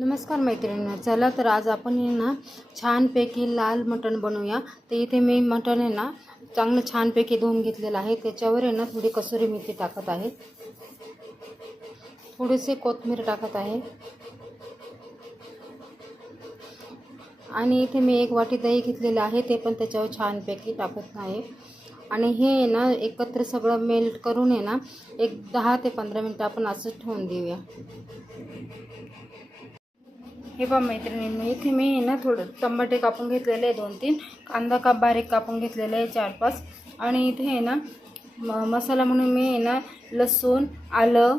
नमस्कार मैत्रिणींना चला तर आज आपण आहे ना छानपैकी लाल मटण बनवूया. तर इथे मी मटण आहे ना चांगलं छानपैकी धुवून घेतलेलं आहे. त्याच्यावर आहे ना थोडी कसुरी मेथी टाकत आहे. थोडेसे कोथमीर टाकत आहे. आणि इथे मी एक वाटी दही घेतलेलं आहे ते पण त्याच्यावर छानपैकी टाकत आहे. आणि हे आहे ना एकत्र सगळं मेल्ट करून आहे ना एक दहा ते पंधरा मिनटं आपण असंच ठेवून देऊया. हे पहा मैत्रिणींनी इथे मी आहे ना थोडं टमाटे कापून घेतलेले आहे दोन तीन कांदा काप बारीक कापून घेतलेले आहे चार पाच. आणि इथे आहे ना म मसाला म्हणून मी आहे ना लसूण आलं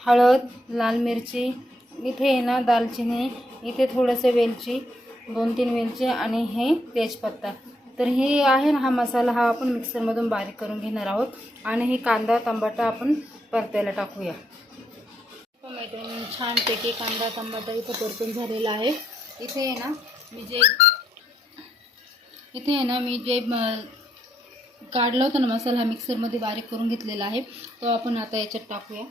हळद लाल मिरची इथे आहे ना दालचिनी इथे थोडंसं वेलची दोन तीन वेलची आणि हे तेजपत्ता. तर हे आहे ना हा मसाला हा आपण मिक्सरमधून बारीक करून घेणार आहोत. आणि हे कांदा टमाटा आपण परतायला टाकूया. मैत्रिणी छानपैकी कांदा टमाटा इथं परतून झालेला आहे. इथे आहे ना मी जे इथे आहे ना मी जे काढला होता ना मसाला हा मिक्सरमध्ये बारीक करून घेतलेला आहे. तो आपण आता याच्यात टाकूया.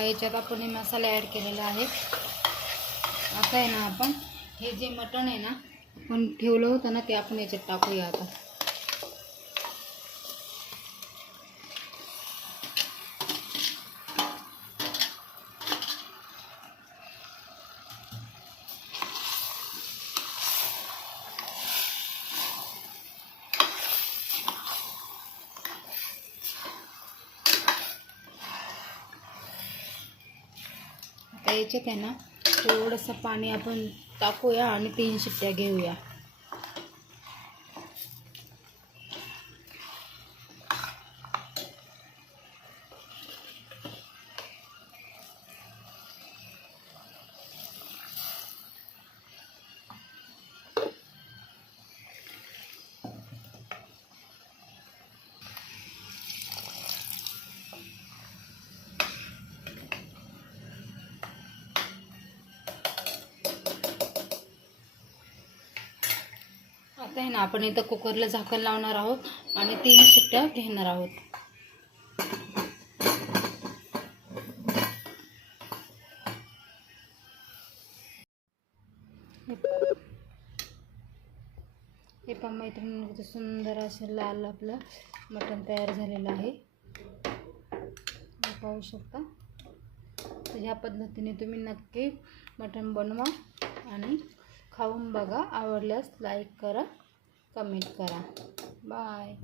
याच्यात आपण हे मसाला ॲड केलेला आहे. आता आहे ना आपण हे जे मटण आहे ना पण ठेवलं होतं ना ते आपण याच्यात टाकूया आता. आता याच्यात आहे ना थोडंसं पाणी आपण टाकूया आणि तीन शिट्ट्या घेऊया. आता आहे ना आपण इथं कुकरला झाकण लावणार आहोत आणि तीन शिट्ट्या घेणार आहोत. हे पण मैत्रिणी किती सुंदर असं लाल आपलं मटण तयार झालेलं आहे. पाहू शकता? तर ह्या पद्धतीने तुम्ही नक्की मटण बनवा आणि खाऊन बघा. आवडल्यास लाईक करा. कमेंट करा बाय